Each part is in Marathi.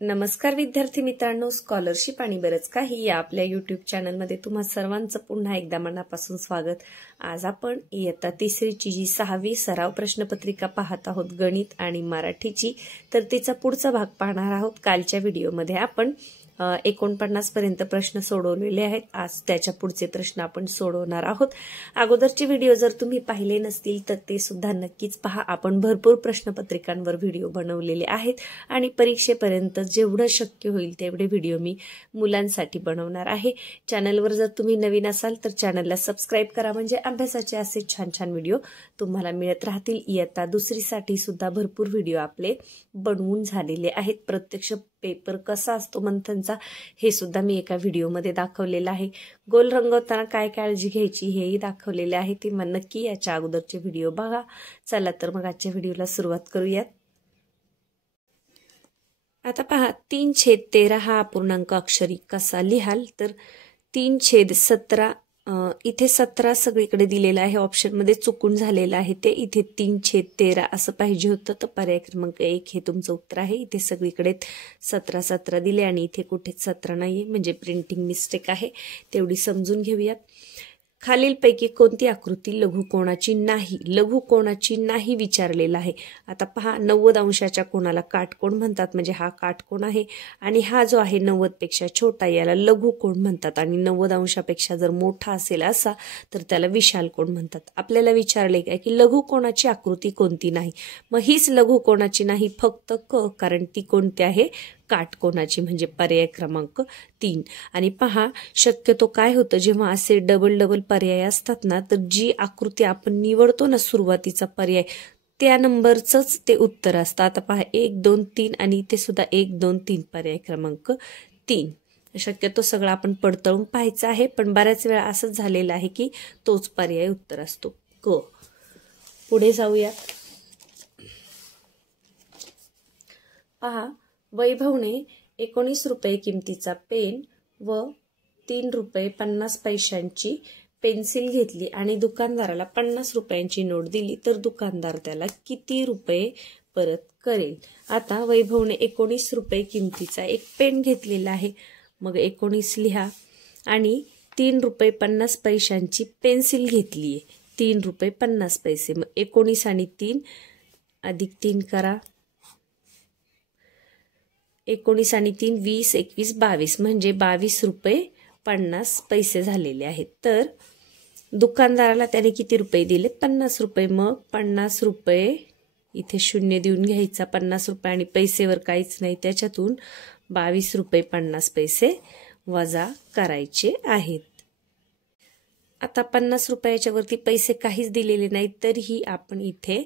नमस्कार विद्यार्थी मित्रांनो, स्कॉलरशिप आणि बरंच काही या आपल्या यूट्यूब चॅनलमध्ये तुम्हा सर्वांचं पुन्हा एकदा मनापासून स्वागत। आज आपण इयत्ता तिसरीची जी 6वी सराव प्रश्नपत्रिका पाहत आहोत, गणित आणि मराठीची, तर तिचा पुढचा भाग पाहणार आहोत। कालच्या व्हिडिओमध्ये आपण 49 पर्यंत प्रश्न सोडवलेले आहेत। आज त्याच्या पुढचे प्रश्न आपण सोडवणार आहोत। अगोदरचे व्हिडिओ जर तुम्ही पाहिले नसतील तर ते सुद्धा नक्कीच पहा। आपण भरपूर प्रश्नपत्रिकांवर व्हिडिओ बनवलेले आहेत आणि परीक्षेपर्यंत जेवढं शक्य होईल तेवढे व्हिडिओ मी मुलांसाठी बनवणार आहे। चॅनलवर जर तुम्ही नवीन असाल तर चॅनलला सबस्क्राइब करा, म्हणजे अभ्यासाचे असे छान छान व्हिडिओ तुम्हाला मिळत राहतील। इयत्ता दुसरीसाठी सुद्धा भरपूर व्हिडिओ आपले बनवून झालेले आहेत। प्रत्यक्ष पेपर कसा असतो मंथनचा हे सुद्धा मी एका व्हिडिओमध्ये दाखवलेलं आहे। गोल रंगवताना काय काळजी घ्यायची हेही दाखवलेले आहे, ते नक्की याच्या अगोदरचे व्हिडिओ बघा। चला तर मग आजच्या व्हिडिओला सुरुवात करूयात। आता पहा, 3/13 हा अपूर्णांक अक्षरी कसा लिहाल, तर 3/17 इथे 17 सगळीकडे दिलेला आहे, ऑप्शन मध्ये चुकून झालेला आहे ते। इथे 3/13 असं पाहिजे होतं, तर पर्याय क्रमांक 1 हे तुमचं उत्तर आहे। इथे सगळीकडे 17 दिले आणि इथे कुठेच 17 नाहीये, म्हणजे प्रिंटिंग मिस्टेक आहे, तेवढी समजून घेऊयात। खालीलपैकी कोणती आकृती लघुकोणाची नाही, लघुकोणाची नाही विचारलेला आहे। आता पहा, 90 अंशाच्या कोणाला काटकोण म्हणतात, म्हणजे हा काटकोण आहे आणि हा जो आहे 90 पेक्षा छोटा याला लघुकोण म्हणतात, आणि 90 अंशापेक्षा जर मोठा असेल असा तर त्याला विशाल कोण म्हणतात। आपल्याला विचारले काय की लघुकोणाची आकृती कोणती नाही, मग हीच लघुकोणाची नाही फक्त क, कारण ती कोणती आहे, काटकोणाची, म्हणजे पर्याय क्रमांक 3। आणि पहा, शक्यतो काय होतं जेव्हा असे डबल पर्याय असतात ना, तर जी आकृती आपण निवडतो ना सुरुवातीचा पर्याय, त्या नंबरचंच ते उत्तर असतं। आता पहा, 1 2 3 आणि इथे सुद्धा 1 2 3 पर्याय क्रमांक 3। शक्यतो सगळं आपण पडताळून पाहायचं आहे, पण बऱ्याच वेळा असंच झालेलं आहे की तोच पर्याय उत्तर असतो, क। पुढे जाऊया। पहा, वैभवने 19 रुपये किमतीचा पेन व 3 रुपये 50 पैशांची पेन्सिल घेतली आणि दुकानदाराला 50 रुपयांची नोट दिली, तर दुकानदार त्याला किती रुपये परत करेल। आता वैभवने 19 रुपये किमतीचा एक पेन घेतलेला आहे, मग 19 लिहा, आणि 3 रुपये 50 पैशांची पेन्सिल घेतली आहे, 3 रुपये 50 पैसे, मग 19 आणि 3 अधिक 3 करा, 19 आणि 3 20, 21, 22, म्हणजे 22 रुपये 50 पैसे झालेले आहेत। तर दुकानदाराला त्याने किती रुपये दिले, 50 रुपये, मग 50 रुपये इथे शून्य देऊन घ्यायचा, 50 रुपये आणि पैसेवर काहीच नाही, त्याच्यातून 22 रुपये 50 पैसे वजा करायचे आहेत। आता 50 रुपयाच्या वरती पैसे काहीच दिलेले नाहीत, तरीही आपण इथे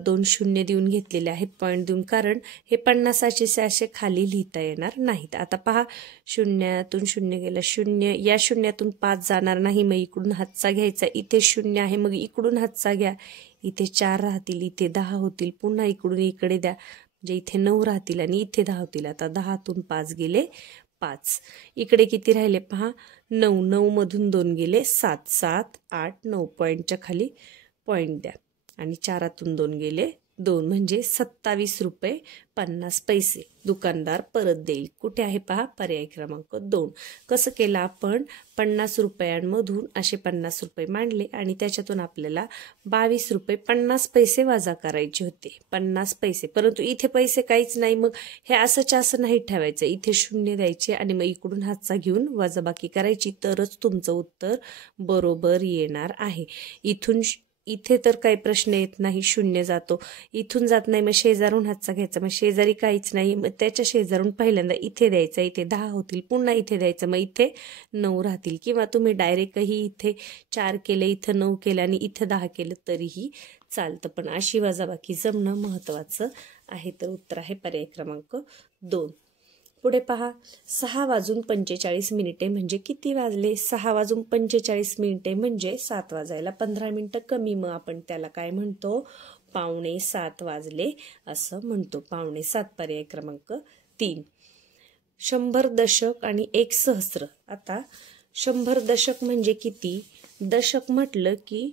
2 शून्य देऊन घेतलेले आहेत, पॉईंट देऊन, कारण हे 50चे असे खाली लिहिता येणार नाहीत। आता पहा, शून्यातून शून्य गेला, शून्य, या शून्यातून 5 जाणार नाही, मग इकडून हातचा घ्यायचा, इथे शून्य आहे, मग इकडून हातचा घ्या, इथे 4 राहतील, इथे 10 होतील, पुन्हा इकडून इकडे द्या, म्हणजे इथे 9 राहतील आणि इथे 10 होतील। आता 10तून 5 गेले 5, इकडे किती राहिले पहा, 9, 9 मधून 2 गेले 7, 7 8 9, पॉईंटच्या खाली पॉईंट द्या, आणि 4तून 2 गेले 2, म्हणजे 27 रुपये 50 पैसे दुकानदार परत देईल। कुठे आहे पहा, पर्याय क्रमांक 2। कसं केलं आपण, 50 रुपयांमधून असे 50 रुपये मांडले आणि त्याच्यातून आपल्याला 22 रुपये 50 पैसे वजा करायचे होते, 50 पैसे, परंतु इथे पैसे काहीच नाही, मग हे असंच असं नाही ठेवायचं, इथे शून्य द्यायचे आणि मग इकडून हातचा घेऊन वजाबाकी करायची, तरच तुमचं उत्तर बरोबर येणार आहे। इथे तर काही प्रश्न येत नाही, शून्य जातो, इथून जात नाही, मग शेजारून हातचा घ्यायचा, मग शेजारी काहीच नाही, मग त्याच्या शेजारून पहिल्यांदा इथे द्यायचा, इथे 10 होतील, पुन्हा इथे द्यायचं, मग इथे 9 राहतील, किंवा तुम्ही डायरेक्टही इथे 4 केले, इथं 9 केले आणि इथं 10 केलं तरीही चालतं, पण अशी वजाबाकी जमणं महत्वाचं आहे। तर उत्तर आहे पर्याय क्रमांक 2। पुढे पहा, 6 वाजून 45 मिनिटे म्हणजे किती वाजले, 6 वाजून 45 मिनिटे म्हणजे 7 वाजायला 15 मिनिटं कमी, मग आपण त्याला काय म्हणतो, 6:45 वाजले असं म्हणतो, 6:45, पर्याय क्रमांक 3। 100 दशक आणि 1 सहस्र। आता 100 दशक म्हणजे किती, दशक म्हटलं की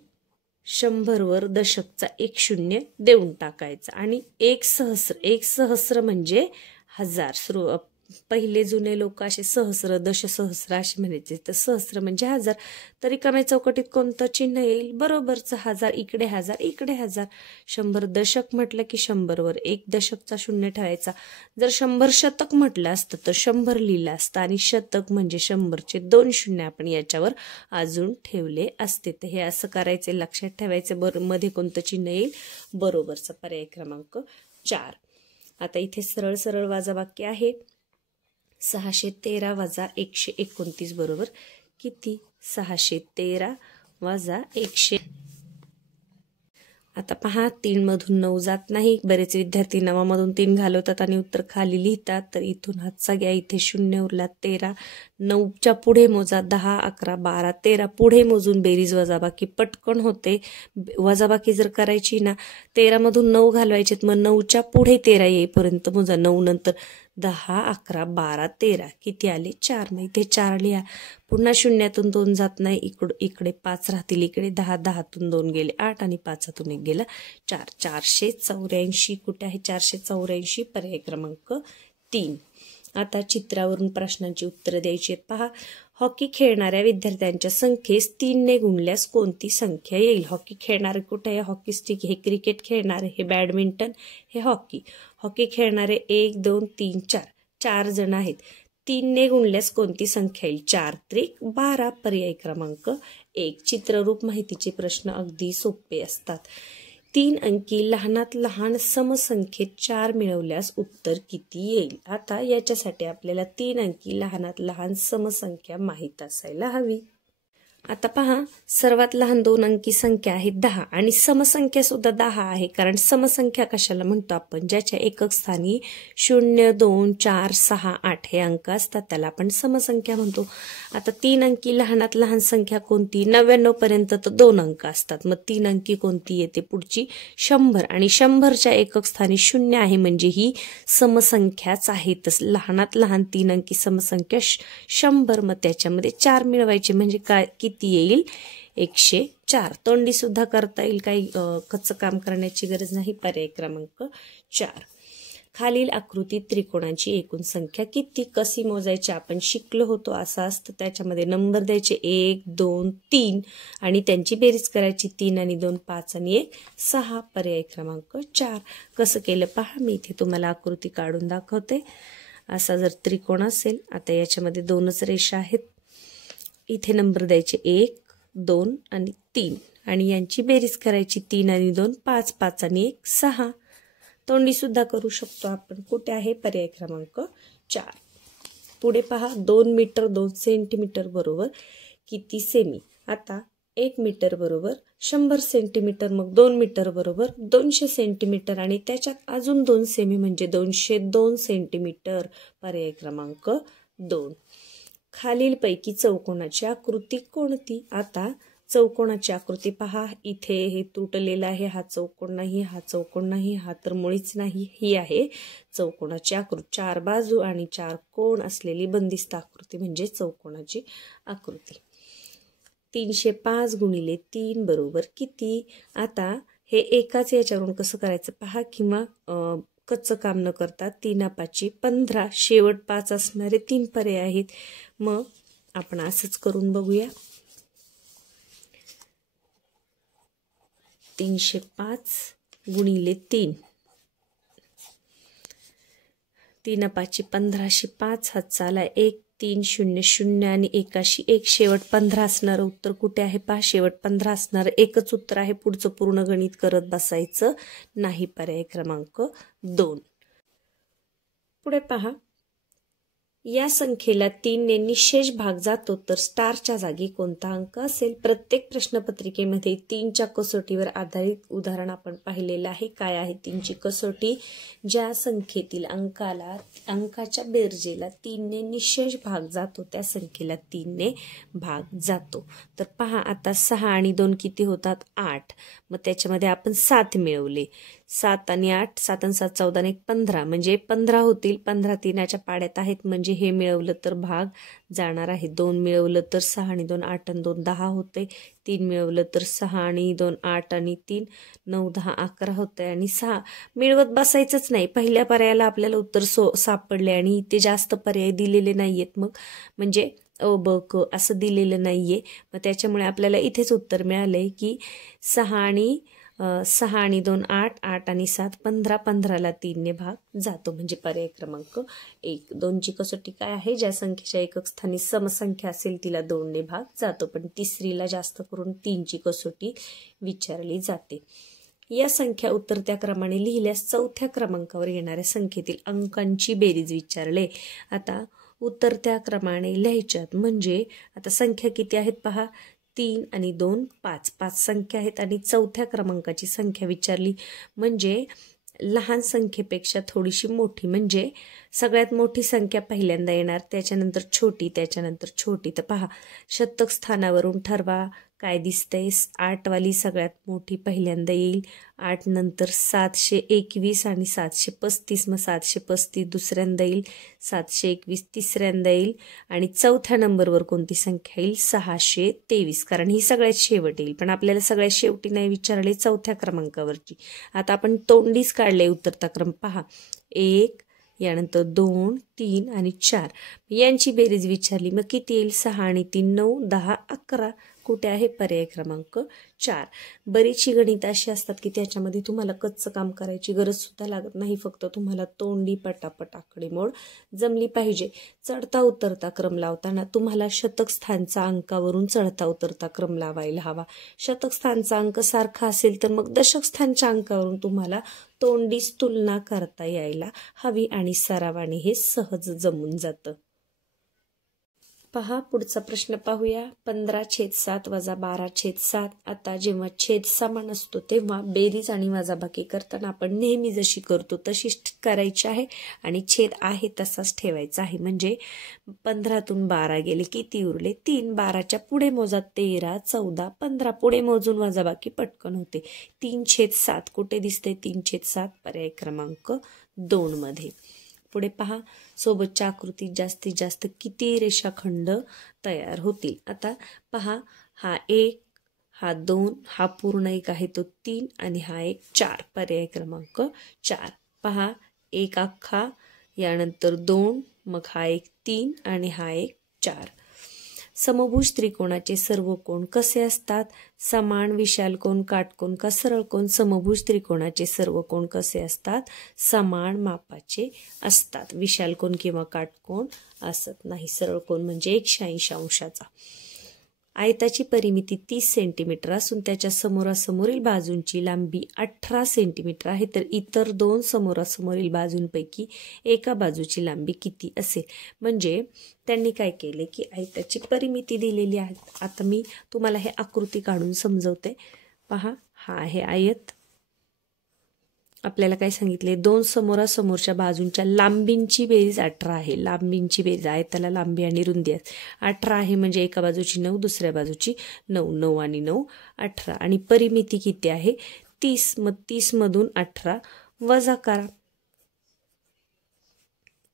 100 वर दशकचा 1 शून्य देऊन टाकायचा, आणि 1 सहस्र, 1 सहस्र म्हणजे 1000. पहिले जुने लोक असे सहस्र दशसहस्र असे म्हणायचे, तर सहस्र म्हणजे 1000. तर रिकाम्या चौकटीत कोणतं चिन्ह येईल? बरोबरचं 1000. इकडे 1000 इकडे 1000. 100 दशक म्हटलं की 100वर 1 दशकचा शून्य ठेवायचा. जर 100 शतक म्हटलं असतं तर 100 लिहिलं असतं आणि शतक म्हणजे 100चे 2 शून्य आपण याच्यावर अजून ठेवले असते. तर हे असं करायचे, लक्षात ठेवायचे. मध्ये कोणतं चिन्ह येईल? बरोबरचा पर्याय क्रमांक 4. आता इथे सरळ सरळ वजाबाकी आहे. 613 वजा 129 बरोबर किती? 613 वजा 100. आता पहा, 3 मधून 9 जात नाही. बरेच विद्यार्थी 9 मधून 3 घालवतात आणि उत्तर खाली लिहितात. तर इथून हातचा घ्या, इथे 0 उरला 13. 9च्या पुढे मोजा 10, 11, 12, 13. पुढे मोजून बेरीज वजाबाकी पटकन होते. वजाबाकी जर करायची ना, 13 मधून 9 घालवायचे, मग 9च्या पुढे 13 येईपर्यंत मोजा. 9 नंतर 10, 11, 12, 13 किती आले? 4. मग इथे 4 लिहा. पुन्हा शून्यातून 2 जात नाही. इकडे 5 राहतील. इकडे 10, 10तून 2 गेले 8 आणि 5तून 1 गेला 4. 484 कुठे आहे? 484 पर्याय क्रमांक 3. आता चित्रावरून प्रश्नांची उत्तरं द्यायची आहेत. पहा, हॉकी खेळणाऱ्या विद्यार्थ्यांच्या संख्येस 3 ने गुणल्यास कोणती संख्या येईल? हॉकी खेळणारे कुठे आहे? Hockey stick. हे क्रिकेट खेळणारे, हे बॅडमिंटन, हे हॉकी. हॉकी खेळणारे 1, 2, 3, 4. 4 जण आहेत. 3 ने गुणल्यास कोणती संख्या येईल? 4 त्रिक 12 पर्याय क्रमांक 1. चित्ररूप माहितीचे प्रश्न अगदी सोपे असतात. 3 अंकी लहानात लहान समसंख्येत 4 मिळवल्यास उत्तर किती येईल? आता याच्यासाठी आपल्याला 3 अंकी लहानात लहान समसंख्या माहीत असायला हवी. आता पहा, सर्वात लहान 2 अंकी संख्या आहे 10 आणि समसंख्या सुद्धा 10 आहे. कारण समसंख्या कशाला म्हणतो आपण? ज्याच्या एकक स्थानी 0, 2, 4, 6, 8 हे अंक असतात, त्याला आपण समसंख्या म्हणतो. आता 3 अंकी लहानात लहान संख्या कोणती? 99 पर्यंत तर 2 अंक असतात. मग 3 अंकी कोणती येते? पुढची 100 आणि 100च्या एकक स्थानी 0 आहे, म्हणजे ही समसंख्याच आहे. तस लहानात लहान 3 अंकी समसंख्या 100. मग त्याच्यामध्ये 4 मिळवायचे म्हणजे काय? किती येईल? 104. तोंडी सुद्धा करता येईल, काही कच्चं काम करण्याची गरज नाही. पर्याय क्रमांक 4. खालील आकृतीत त्रिकोणाची एकूण संख्या किती? कशी मोजायची आपण शिकलो होतो. असं असतं, त्याच्यामध्ये नंबर द्यायचे 1, 2, 3 आणि त्यांची बेरीज करायची. 3 आणि 2 5 आणि 1 6 पर्याय क्रमांक 4. कसं केलं पहा, मी इथे तुम्हाला आकृती काढून दाखवते. असा जर त्रिकोण असेल, आता याच्यामध्ये 2च रेषा आहेत. इथे नंबर द्यायचे 1, 2 आणि 3 आणि यांची बेरीज करायची. 3 आणि 2 5, 5 आणि 1 6. तोंडी सुद्धा करू शकतो आपण. कुठे आहे? पर्याय क्रमांक 4. पुढे पहा, 2 मीटर 2 सेंटीमीटर बरोबर किती सेमी? आता 1 मीटर बरोबर 100 सेंटीमीटर, मग 2 मीटर बरोबर 200 सेंटीमीटर आणि त्याच्यात अजून 2 सेमी म्हणजे 202 सेंटीमीटर. पर्याय क्रमांक 2. खालीलपैकी चौकोनाची आकृती कोणती? आता चौकोनाची आकृती पहा, इथे हे तुटलेलं आहे. हा चौकोन नाही, हा चौकोन नाही, हा तर मुळीच नाही. ही आहे चौकोनाची आकृती. 4 बाजू आणि 4 कोण असलेली बंदिस्त आकृती म्हणजे चौकोनाची आकृती. 305 गुणिले 3 बरोबर किती? आता हे एकाच याच्यावरून कसं करायचं पहा, किंवा कच्चं काम न करता 3 5 15 शेवट 5 असणारे 3 पर्याय आहेत. मग आपण असंच करून बघूया. 305 गुणिले 3. 3 5 15 5 हातचा आला 1 3 0 0 आणि 1 1 शेवट 15 असणारं उत्तर कुठे आहे पहा. शेवट 15 असणारं एकच उत्तर आहे. पुढचं पूर्ण गणित करत बसायचं नाही. पर्याय क्रमांक 2. पुढे पहा, या संख्येला 3 ने निशेष भाग जातो तर स्टारच्या जागी कोणता अंक असेल? प्रत्येक प्रश्नपत्रिकेमध्ये 3च्या कसोटीवर आधारित उदाहरण आपण पाहिलेलं आहे. काय आहे 3ची कसोटी? ज्या संख्येतील अंकाच्या बेरजेला 3 ने निशेष भाग जातो त्या संख्येला 3 ने भाग जातो. तर पहा, आता 6 आणि 2 किती होतात? 8. मग त्याच्यामध्ये आपण 7 मिळवले. 7 आणि 8, 7 आणि 7 14 आणि 15 म्हणजे 15 होतील. 15 3च्या पाड्यात आहेत म्हणजे हे मिळवलं तर भाग जाणार आहे. 2 मिळवलं तर 6 आणि 2 8 आणि 2 10 होते. 3 मिळवलं तर 6 आणि 2 8 आणि 3 9 10 11 होते आणि 6 मिळवत बसायचंच नाही. पहिल्या पर्यायाला आपल्याला उत्तर सापडले आणि इथे जास्त पर्याय दिलेले नाहीयेत. मग म्हणजे अ ब क असं दिलेलं नाहीये. मग त्याच्यामुळे आपल्याला इथेच उत्तर मिळालंय की 6 आणि 2 8, 8 आणि 7 15, 15ला 3ने भाग जातो म्हणजे पर्याय क्रमांक 1. 2ची कसोटी काय आहे? ज्या संख्येच्या एकक स्थानी समसंख्या असेल तिला 2ने भाग जातो, पण तिसरीला जास्त करून 3ची कसोटी विचारली जाते. या संख्या उतरत्या क्रमाने लिहिल्यास चौथ्या क्रमांकावर येणाऱ्या संख्येतील अंकांची बेरीज विचारले. आता उतरत्या क्रमाने लिहायच्यात म्हणजे आता संख्या किती आहेत पहा. 3 आणि 2 5, 5 संख्या आहेत आणि चौथ्या क्रमांकाची संख्या विचारली म्हणजे लहान संख्येपेक्षा थोडीशी मोठी, म्हणजे सगळ्यात मोठी संख्या पहिल्यांदा येणार, त्याच्यानंतर छोटी, त्याच्यानंतर छोटी. तर पहा शतक स्थानावरून ठरवा काय दिसतंय. 8 वाली सगळ्यात मोठी पहिल्यांदा येईल. 8 नंतर 721 आणि 735, मग 735 दुसऱ्यांदा येईल. 721 तिसऱ्यांदा येईल आणि चौथ्या नंबरवर कोणती संख्या येईल? 623, कारण ही सगळ्यात शेवट येईल. पण आपल्याला सगळ्यात शेवटी नाही विचारले, चौथ्या क्रमांकावरची. आता आपण तोंडीच काढले उतरता क्रम पहा. 1 यानंतर 2 3 आणि 4 यांची बेरीज विचारली. मग किती येईल? 6 आणि 3 9 10 11. कुठे आहे? पर्याय क्रमांक 4. बरीचशी गणित अशी असतात की त्याच्यामध्ये तुम्हाला कच्चं काम करायची गरज सुद्धा लागत नाही, फक्त तुम्हाला तोंडी पटापट आकडेमोड जमली पाहिजे. चढता उतरता क्रम लावताना तुम्हाला शतक स्थानचा अंकावरून चढता उतरता क्रम लावायला हवा. शतक स्थानचा अंक सारखा असेल तर मग दशक स्थानच्या अंकावरून तुम्हाला तोंडीच तुलना करता यायला हवी आणि सरावाने हे सहज जमून जातं. पहा पुढचा प्रश्न पाहूया. 15/7 वजा 12/7. आता जेव्हा छेद समान असतो तेव्हा बेरीज आणि वजाबाकी करताना आपण नेहमी जशी करतो तशीच करायची आहे आणि छेद आहे तसाच ठेवायचा आहे. म्हणजे 15तून 12 गेले किती उरले? 3. 12च्या पुढे मोजा 13 14 15. पुढे मोजून वजाबाकी पटकन होते. 3/7 कुठे दिसते? 3/7 पर्याय क्रमांक 2 मध्ये. पुढे पहा सोबतच्या आकृतीत जास्तीत जास्त किती रेषाखंड तयार होतील. आता पहा हा 1, हा 2, हा पूर्ण एक आहे तो 3 आणि हा एक 4. पर्याय क्रमांक 4. पहा 1 अख्खा, यानंतर 2, मग हा एक 3 आणि हा एक 4. समभुज त्रिकोणाचे सर्व कोण कसे असतात? समान, विशाल कोण, काटकोन का सरळ कोण? समभुज त्रिकोणाचे सर्व कोण कसे असतात? समान मापाचे असतात. विशाल कोण किंवा काटकोन असत नाही. सरळ कोण म्हणजे 180 अंशाचा. आयताची परिमिती 30 सेंटीमीटर असून त्याच्या समोरासमोरील बाजूंची लांबी 18 सेंटीमीटर आहे, तर इतर दोन समोरासमोरील बाजूंपैकी एका बाजूची लांबी किती असेल? म्हणजे त्यांनी काय केले की आयताची परिमिती दिलेली आहे. आता मी तुम्हाला हे आकृती काढून समजवते. पहा हा आहे आयत. आपल्याला काय सांगितले? दोन समोरासमोरच्या बाजूंच्या लांबींची बेरीज 18 आहे. लांबींची बेरीज आयताला लांबी आणि रुंदी 18 आहे म्हणजे एका बाजूची 9 दुसऱ्या बाजूची 9. 9 आणि 9 18 आणि परिमिती किती आहे? 30. मग 30 मधून 18 वजा करा.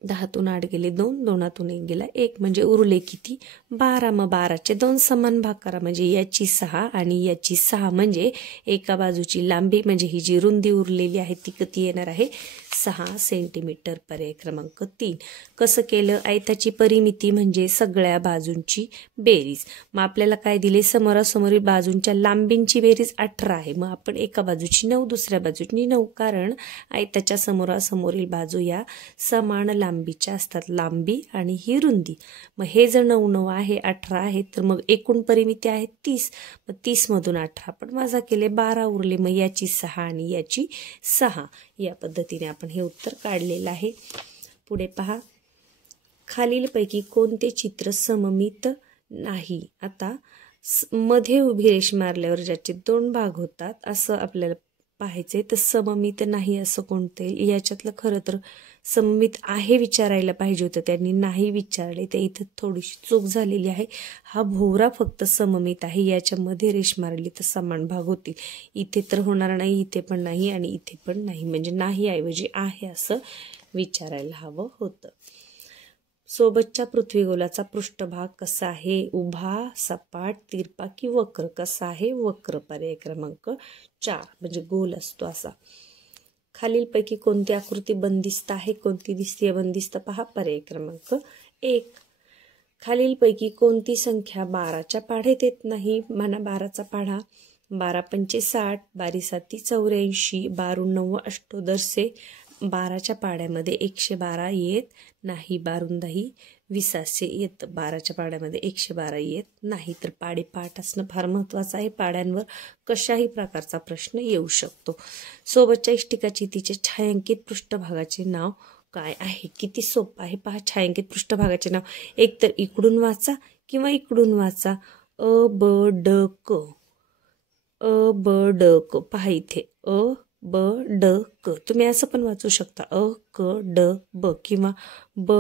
10तून 8 गेले 2, 2तून 1 गेला 1 म्हणजे उरले किती? 12. मग 12चे 2 समान भाग करा म्हणजे याची 6 आणि याची 6 म्हणजे एका बाजूची लांबी म्हणजे ही जी रुंदी उरलेली आहे ती किती येणार आहे? 6 सेंटीमीटर. पर्याय क्रमांक 3. कसं केलं? आयताची परिमिती म्हणजे सगळ्या बाजूंची बेरीज. मग आपल्याला काय दिले? समोरासमोरील बाजूंच्या लांबींची बेरीज 18 आहे. मग आपण एका बाजूची 9 दुसऱ्या बाजूची 9, कारण आयताच्या समोरासमोरील बाजू या समान लांबीच्या असतात. लांबी आणि ही रुंदी. मग हे जर 9 9 आहे 18 आहे तर मग एकूण परिमिती आहे 30. मग 30 मधून 18 पण वजा केले 12 उरले. मग याची 6 आणि याची 6. या पद्धतीने आपण हे उत्तर काढलेलं आहे. पुढे पहा खालीलपैकी कोणते चित्र सममित नाही? आता मध्ये उभी रेष मारल्यावर ज्याचे 2 भाग होतात असं आपल्याला पाहायचे तर सममित नाही असं कोणतं येईल. याच्यातलं खरं तर सममित आहे विचारायला पाहिजे होतं, त्यांनी नाही विचारले, तर इथं थोडीशी चूक झालेली आहे. हा भोवरा फक्त सममित आहे, याच्यामध्ये रेष मारली तर समान भाग होतील. इथे तर होणार नाही, इथे पण नाही आणि इथे पण नाही, म्हणजे नाही ऐवजी आहे असं विचारायला हवं होतं. सोबतच्या पृथ्वीगोलाचा पृष्ठभाग कसा आहे? उभा, सपाट, तिरपा की वक्र? कसा आहे? वक्र. पर्याय क्रमांक 4 म्हणजे गोल असतो असा. खालीलपैकी कोणती आकृती बंदिस्त आहे? कोणती दिसतीये बंदिस्त? पहा पर्याय क्रमांक 1. खालीलपैकी कोणती संख्या 12च्या पाढ्यात येत नाही? म्हणा 12चा पाढा. 12 पंचे 60, 12 साती 84, 12 9 अष्टोदरसे. 12च्या पाड्यामध्ये 112 येत नाही. 12 10 20 येतं. 12च्या पाड्यामध्ये 112 येत नाही. तर पाढे पाठ असणं फार महत्त्वाचं आहे. पाड्यांवर कशाही प्रकारचा प्रश्न येऊ शकतो. सोबतच्या इष्टिकाचितीचे छायांकित पृष्ठभागाचे नाव काय आहे? किती सोपं आहे पहा. छायांकित पृष्ठभागाचे नाव एक तर इकडून वाचा किंवा इकडून वाचा. अ ब ड क. अ ब ड क. पहा इथे अ ब ड क. तुम्ही असं पण वाचू शकता अ क ड ब किंवा ब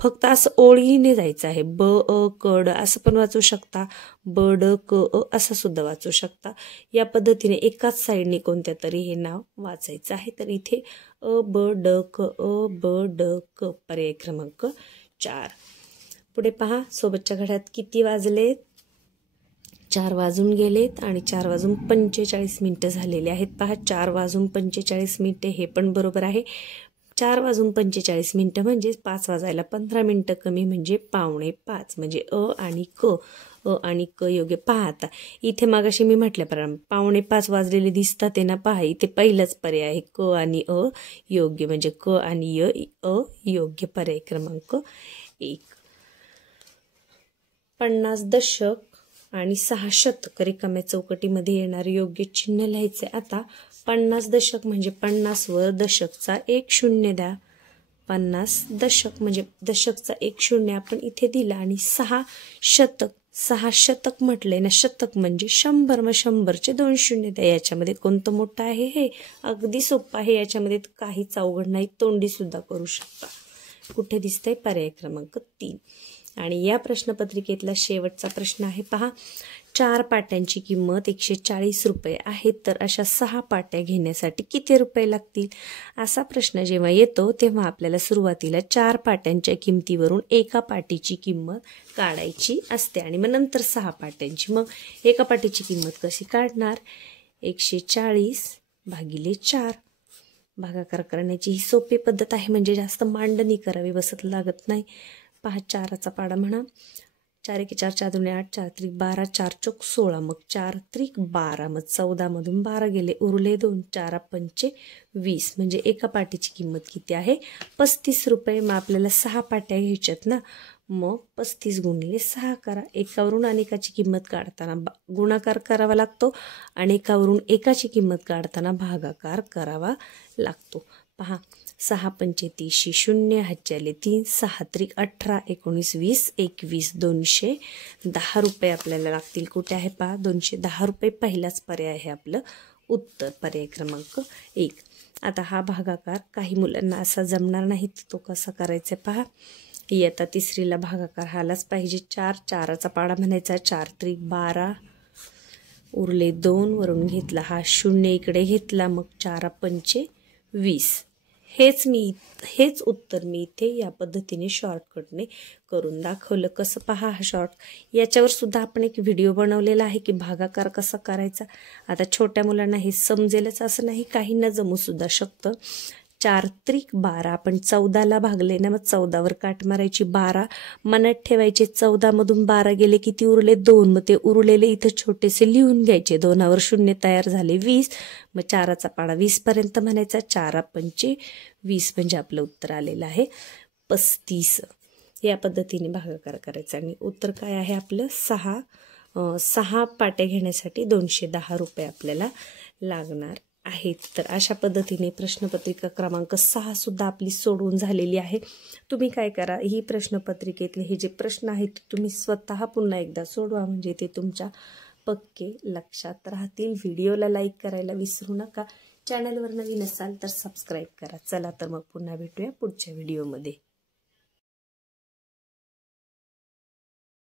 फक्त असं ओळीने जायचं आहे. ब अ क ड असं पण वाचू शकता. ब ड क अ असं सुद्धा वाचू शकता. या पद्धतीने एकाच साईडने कोणत्या तरी हे नाव वाचायचं आहे. तर इथे अ ब ड क. अ ब ड क. पर्याय क्रमांक 4. पुढे पहा. सोबतच्या घड्यात किती वाजलेत? 4 वाजून गेलेत आणि 4 वाजून 45 मिनिटं झालेले आहेत. पहा 4 वाजून 45 मिनिटे हे पण बरोबर आहे. 4 वाजून 45 मिनिटं म्हणजे 5 वाजायला 15 मिनिटं कमी म्हणजे 4:45 म्हणजे अ आणि क. अ आणि क योग्य. पहा आता इथे मागाशी मी म्हटल्याप्रमाणे 4:45 वाजलेले दिसतात ते ना. पहा इथे पहिलाच पर्याय आहे क आणि अ योग्य म्हणजे क आणि अ योग्य. पर्याय क्रमांक 1. 50 दशक आणि 6 शतक रिकाम्या चौकटीमध्ये येणारे योग्य चिन्ह लिहायचे. आता 50 दशक म्हणजे 50 वर दशकचा 1 शून्य द्या. 50 दशक म्हणजे दशकचा 1 शून्य आपण इथे दिला आणि 6 शतक. 6 शतक म्हटलंय ना. शतक म्हणजे 100. मग 100चे 2 शून्य द्या. याच्यामध्ये कोणतं मोठं आहे? हे अगदी सोपं आहे. याच्यामध्ये काहीच अवघड नाही. तोंडी सुद्धा करू शकता. कुठे दिसतंय? पर्याय क्रमांक 3. आणि या प्रश्नपत्रिकेतला शेवटचा प्रश्न आहे पहा. 4 पाट्यांची किंमत 140 रुपये आहे, तर अशा 6 पाट्या घेण्यासाठी किती रुपये लागतील? असा प्रश्न जेव्हा येतो तेव्हा आपल्याला सुरुवातीला 4 पाट्यांच्या किमतीवरून एका पाटीची किंमत काढायची असते आणि मग नंतर 6 पाट्यांची. मग एका पाटीची किंमत कशी काढणार? 140 भागिले 4. भागाकार करण्याची ही सोपी पद्धत आहे, म्हणजे जास्त मांडणी करावी बसत लागत नाही. पहा 4चा पाडा म्हणा. 4 1 4 4 2 8 4 3 12 4 चौक 16. मग 4 3 12. मग 14 मधून 12 गेले उरले 2. 4 पंचे 20 म्हणजे एका पाटीची किंमत किती आहे? 35 रुपये. मग आपल्याला 6 पाट्या घ्यायच्यात ना. मग 35 गुणिले 6 करा. एकावरून अनेकाची किंमत काढताना गुणाकार करावा लागतो. अनेकावरून एकाची किंमत काढताना भागाकार करावा लागतो. पहा 6 पंचे 30 0 हातच्याले 3 6 त्रिक 18 19 20 21 210 रुपये आपल्याला लागतील. कुठे आहे पहा 210 रुपये. पहिलाच पर्याय आहे आपलं उत्तर. पर्याय क्रमांक 1. आता हा भागाकार काही मुलांना असा जमणार नाही, तो कसा करायचा पहा. इयत्ता 3रीला भागाकार हालाच पाहिजे. 4चा पाडा म्हणायचा. 4 त्रिक 12 उरले 2 वरून घेतला हा 0 इकडे घेतला. मग 4 पंचे 20. हेच उत्तर मी इथे या पद्धतीने शॉर्टकटने करून दाखवलं. कसं पहा हा शॉर्ट. याच्यावर सुद्धा आपण एक व्हिडिओ बनवलेला आहे की भागाकार कसा करायचा. आता छोट्या मुलांना हे समजेलच असं नाही, काहींना जमू सुद्धा शकतं. 4 त्रिक 12 आपण 14ला भागले ना. मग 14वर काट मारायची. 12 मनात ठेवायचे. 14 मधून 12 गेले किती उरले? 2. मग ते उरलेले इथं छोटेसे लिहून घ्यायचे. 2वर 0 तयार झाले 20. मग 4चा पाडा 20 पर्यंत म्हणायचा. 4 पंचे 20 म्हणजे आपलं उत्तर आलेलं आहे 35. या पद्धतीने भागाकार करायचा आणि उत्तर काय आहे आपलं? 6 पाट्या घेण्यासाठी 210 रुपये आपल्याला लागणार आहेत. तर अशा पद्धतीने प्रश्नपत्रिका क्रमांक 6 सुद्धा आपली सोडवून झालेली आहे. तुम्ही काय करा, ही प्रश्नपत्रिकेतले हे जे प्रश्न आहेत तुम्ही स्वतः पुन्हा एकदा सोडवा, म्हणजे ते तुमच्या पक्के लक्षात राहतील. व्हिडिओला लाईक करायला विसरू नका. चॅनलवर नवीन असाल तर सबस्क्राईब करा. चला तर मग पुन्हा भेटूया पुढच्या व्हिडिओमध्ये.